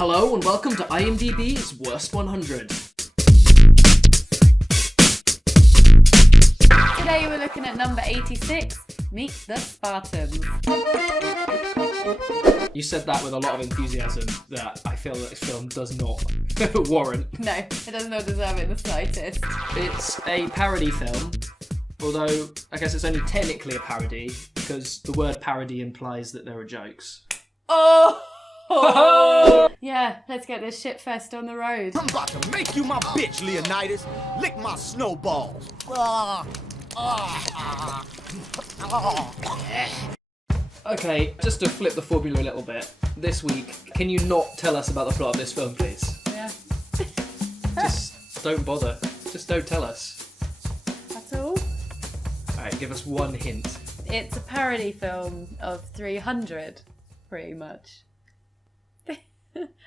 Hello and welcome to IMDB's Worst 100. Today we're looking at number 86, Meet the Spartans. You said that with a lot of enthusiasm that I feel that this film does not warrant. No, it does not deserve it in the slightest. It's a parody film, although I guess it's only technically a parody because the word parody implies that there are jokes. Oh! Yeah, let's get this shit fest on the road. I'm about to make you my bitch, Leonidas. Lick my snowballs. Okay, just to flip the formula a little bit, this week, can you not tell us about the plot of this film, please? Yeah. Just don't bother. Just don't tell us. That's all? Alright, give us one hint. It's a parody film of 300, pretty much.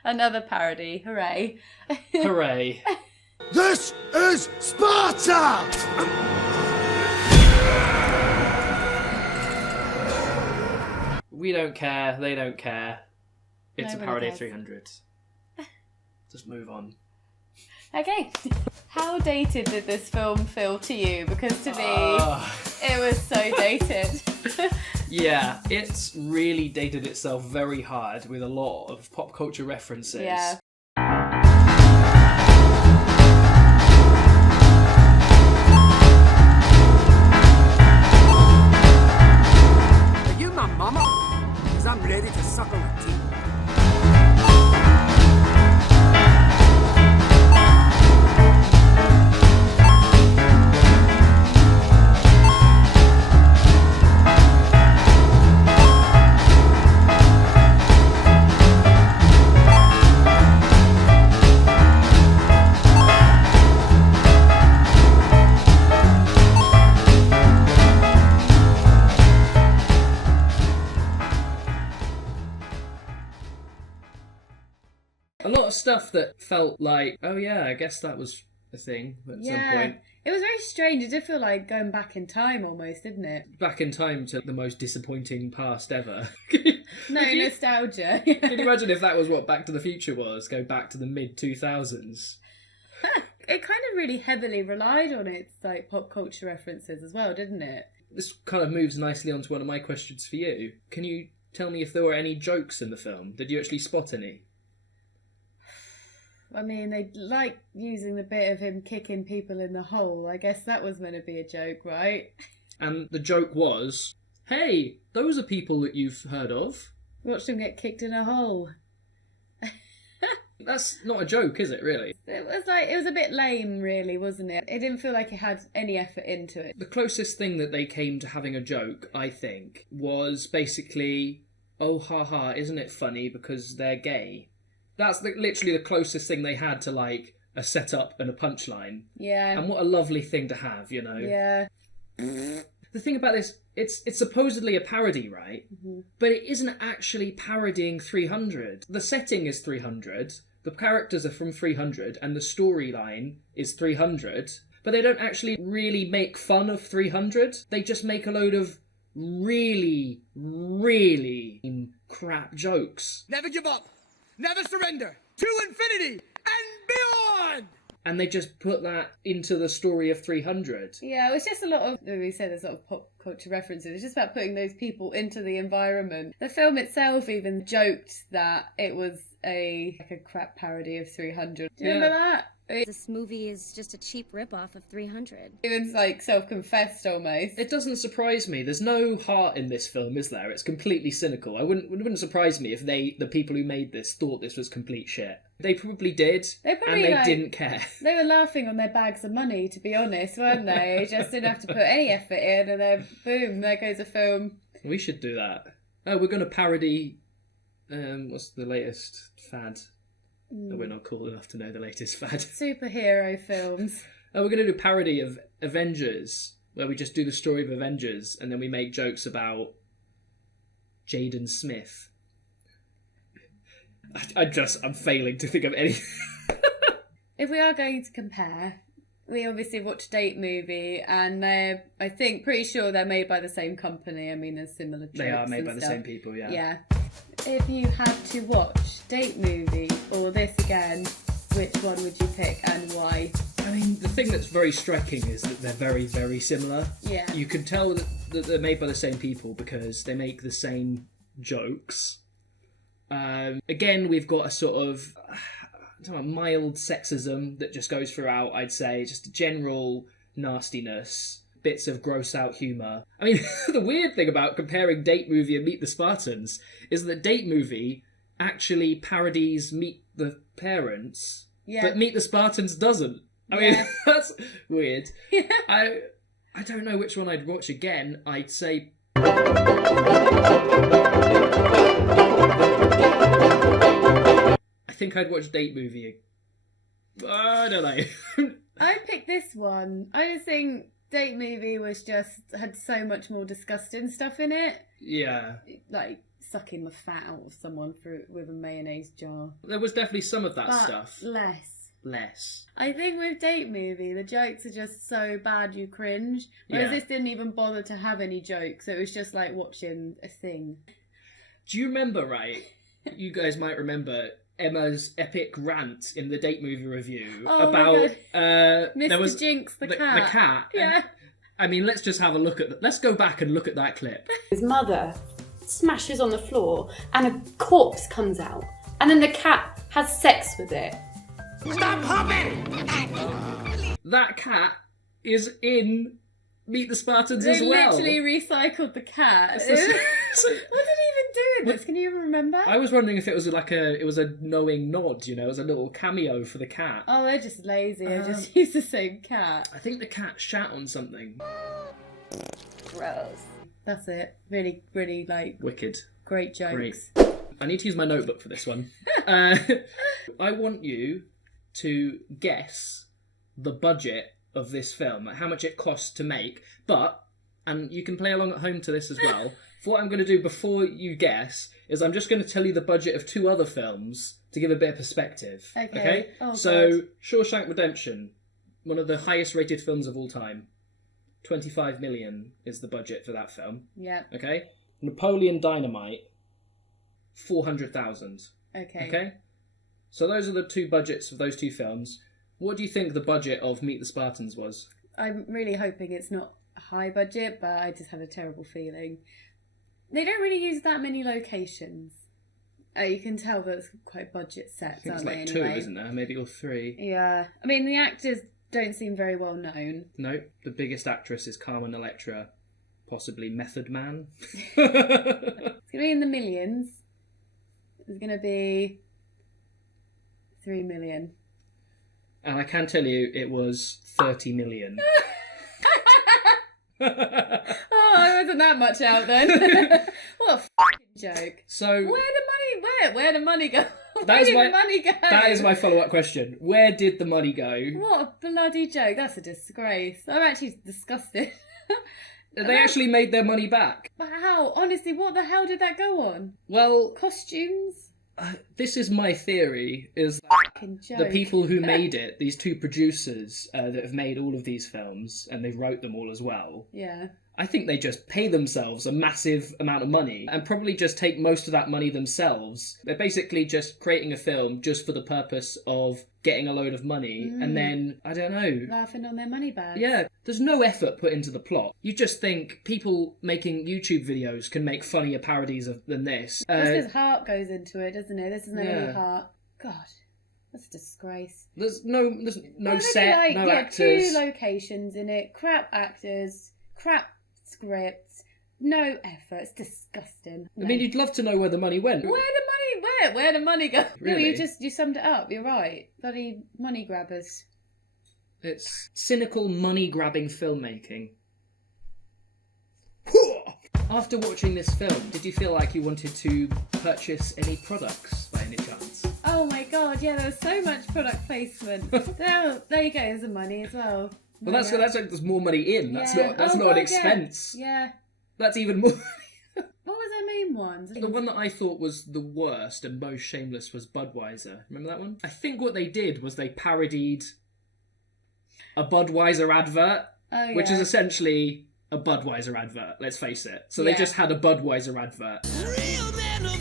Another parody, hooray. Hooray. This is Sparta! We don't care, they don't care. It's Nobody a parody cares. of 300. Just move on. Okay. How dated did this film feel to you? Because to me, it was so dated. Yeah, it's really dated itself very hard with a lot of pop culture references. Yeah. Are you my mama? Because I'm ready to suckle her teeth. A lot of stuff that felt like, oh yeah, I guess that was a thing at some point. It was very strange. It did feel like going back in time almost, didn't it? Back in time to the most disappointing past ever. No, nostalgia. Can you imagine if that was what Back to the Future was? Go back to the mid-2000s. It kind of really heavily relied on its like pop culture references as well, didn't it? This kind of moves nicely onto one of my questions for you. Can you tell me if there were any jokes in the film? Did you actually spot any? I mean, they like using the bit of him kicking people in the hole. I guess that was meant to be a joke, right? And the joke was, hey, those are people that you've heard of. Watch him get kicked in a hole. That's not a joke, is it, really? It was a bit lame, really, wasn't it? It didn't feel like it had any effort into it. The closest thing that they came to having a joke, I think, was basically, oh, haha, isn't it funny because they're gay? That's literally the closest thing they had to, like, a setup and a punchline. Yeah. And what a lovely thing to have, you know? Yeah. The thing about this, it's supposedly a parody, right? Mm-hmm. But it isn't actually parodying 300. The setting is 300, the characters are from 300, and the storyline is 300, but they don't actually really make fun of 300. They just make a load of really, really crap jokes. Never give up. Never surrender. To infinity and beyond! And they just put that into the story of 300. Yeah, it was just a lot of, we said there's a lot of pop culture references. It's just about putting those people into the environment. The film itself even joked that it was a crap parody of 300. Do you remember that? This movie is just a cheap rip-off of 300. Even like self-confessed almost. It doesn't surprise me. There's no heart in this film, is there? It's completely cynical. It wouldn't surprise me if the people who made this, thought this was complete shit. They probably did, and they didn't care. They were laughing on their bags of money, to be honest, weren't they? Just didn't have to put any effort in, and then boom, there goes a film. We should do that. Oh, we're going to parody. What's the latest fad? Oh, we're not cool enough to know the latest fad. Superhero films. Oh, we're going to do a parody of Avengers, where we just do the story of Avengers, and then we make jokes about Jaden Smith. I'm failing to think of any. If we are going to compare, we obviously watched a date movie, and they're, I think, pretty sure they're made by the same company. I mean, there's similar tropes. They are made and by the stuff. same people, yeah. Yeah. If you had to watch Date Movie or this again, which one would you pick and why? I mean, the thing that's very striking is that they're very, very similar. Yeah. You can tell that they're made by the same people because they make the same jokes. Again, we've got a sort of mild sexism that just goes throughout, I'd say. Just a general nastiness, bits of gross out humour. I mean, the weird thing about comparing Date Movie and Meet the Spartans is that Date Movie actually parodies Meet the Parents, but Meet the Spartans doesn't. I mean, that's weird. Yeah. I don't know which one I'd watch again. I'd say... I think I'd watch Date Movie. I don't know. I picked this one. I just think Date Movie had so much more disgusting stuff in it. Yeah. Like sucking the fat out of someone with a mayonnaise jar. There was definitely some of that But stuff. Less. I think with Date Movie, the jokes are just so bad you cringe. Whereas this didn't even bother to have any jokes. It was just like watching a thing. Do you remember, right? You guys might remember Emma's epic rant in the Date Movie review about Mr. Jinx, the cat. The cat. Yeah. I mean, let's just have a look at let's go back and look at that clip. His mother smashes on the floor and a corpse comes out. And then the cat has sex with it. Stop hopping! That cat is in Meet the Spartans as They well. literally recycled the cat. So- What did he even do in this? Can you even remember? I was wondering if it was a knowing nod, it was a little cameo for the cat. Oh, they're just lazy. They just use the same cat. I think the cat shat on something. Gross. That's it. Really, really, Wicked. great jokes. Great. I need to use my notebook for this one. I want you to guess the budget of this film, how much it costs to make, and you can play along at home to this as well. What I'm going to do before you guess is I'm just going to tell you the budget of two other films to give a bit of perspective. Okay. Oh, so, God. Shawshank Redemption, one of the highest rated films of all time. 25 million is the budget for that film. Yeah. Okay? Napoleon Dynamite, 400,000. Okay. Okay? So those are the two budgets of those two films. What do you think the budget of Meet the Spartans was? I'm really hoping it's not a high budget, but I just had a terrible feeling. They don't really use that many locations. You can tell that it's quite budget sets, I think it's aren't like they, two, anyway? isn't there? Maybe or three. Yeah. I mean, the actors don't seem very well known. No, the biggest actress is Carmen Electra, possibly Method Man. It's going to be in the millions. It's going to be 3 million. And I can tell you it was 30 million. Oh, it wasn't that much out then. What a f***ing joke. So Where the money go? That Where did the money go? That is my follow-up question. Where did the money go? What a bloody joke. That's a disgrace. I'm actually disgusted. They actually made their money back. But how? Honestly, what the hell did that go on? Well, Costumes? this is my theory, is Fucking joke. the people who made it, these two producers that have made all of these films, and they wrote them all as well, Yeah. I think they just pay themselves a massive amount of money and probably just take most of that money themselves. They're basically just creating a film just for the purpose of getting a load of money and then, I don't know. Laughing on their money bags. Yeah, there's no effort put into the plot. You just think people making YouTube videos can make funnier parodies than this. This heart goes into it, doesn't it? This is no Yeah. any heart. God, that's a disgrace. There's no Well, set, no actors. 2 locations in it, crap actors, crap scripts, no effort. It's disgusting. I mean, you'd love to know where the money went. Where the money go? No, Really? you summed it up. You're right. Bloody money grabbers. It's cynical, money-grabbing filmmaking. After watching this film, did you feel like you wanted to purchase any products by any chance? Oh my god, yeah, there was so much product placement. there you go, there's the money as well. Well, that's like there's more money in. That's Yeah. not an God, expense. Yeah. That's even more. What was their main ones? The one that I thought was the worst and most shameless was Budweiser. Remember that one? I think what they did was they parodied a Budweiser advert, Oh, yeah. which is essentially a Budweiser advert, let's face it. So they Yeah. just had a Budweiser advert.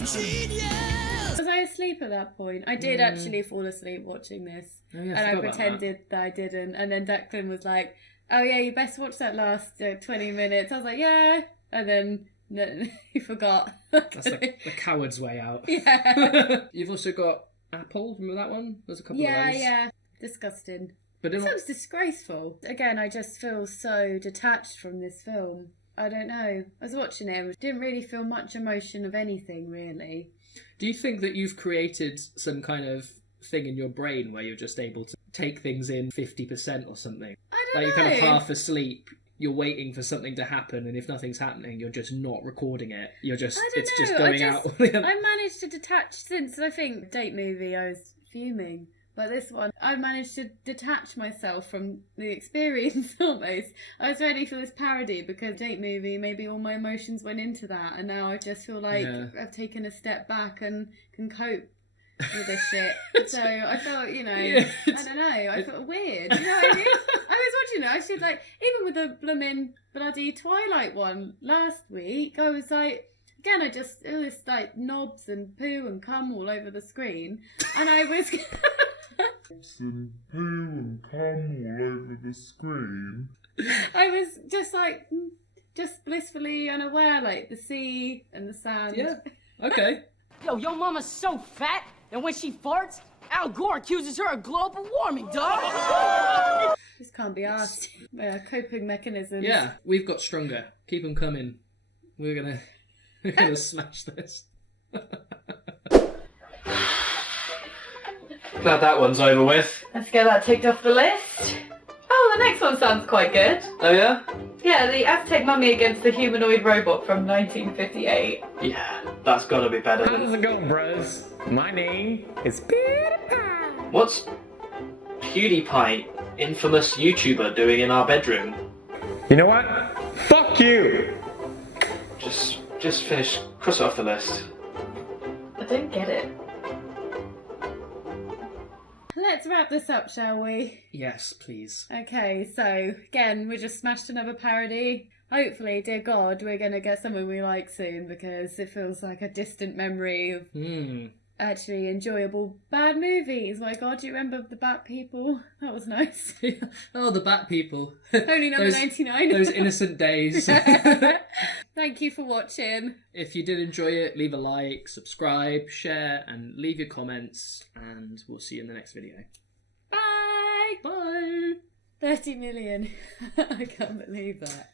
Was I asleep at that point? I did actually fall asleep watching this. Oh, yeah, and I forgot about pretended that I didn't. And then Declan was like, oh yeah, you best watch that last 20 minutes. I was like, yeah. And then no, he forgot. That's the coward's way out. Yeah. You've also got Apple, remember that one? There's a couple of those. Yeah. Disgusting. But That was disgraceful. Again, I just feel so detached from this film. I don't know. I was watching it and didn't really feel much emotion of anything, really. do you think that you've created some kind of thing in your brain where you're just able to take things in 50% or something? I don't know. Like you're kind of half asleep, you're waiting for something to happen, and if nothing's happening, you're just not recording it. You're just, it's just going out. I managed to detach since, I think, Date Movie, I was fuming. But this one, I managed to detach myself from the experience almost. I was ready for this parody because Date Movie, maybe all my emotions went into that, and now I just feel like I've taken a step back and can cope with this shit. So I felt, I don't know, I felt weird. You know what I mean? I was watching it, I should even with the blooming bloody Twilight one last week, I was like, again, all this knobs and poo and cum all over the screen, and I was... and poo and cum all over the screen. I was just blissfully unaware, the sea and the sand. Yeah, okay. Yo, your mama's so fat, and when she farts, Al Gore accuses her of global warming, dog. Just can't be asked. Coping mechanisms. Yeah, we've got stronger. Keep them coming. We're gonna smash this. Glad that one's over with. Let's get that ticked off the list. Oh, the next one sounds quite good. Oh yeah? Yeah, the Aztec mummy against the humanoid robot from 1958. Yeah, that's gotta be better than... How's it going, bros? My name is PewDiePie. What's PewDiePie, infamous YouTuber, doing in our bedroom? You know what? Fuck you! Just finish. Cross it off the list. I don't get it. Let's wrap this up, shall we? Yes, please. Okay, so again, we just smashed another parody. Hopefully, dear God, we're going to get something we like soon because it feels like a distant memory of actually enjoyable bad movies. My God, do you remember the Bat People? That was nice. Oh, the Bat People. Only number 99. Those innocent days. Thank you for watching. If you did enjoy it, leave a like, subscribe, share, and leave your comments, and we'll see you in the next video. Bye! Bye! 30 million. I can't believe that.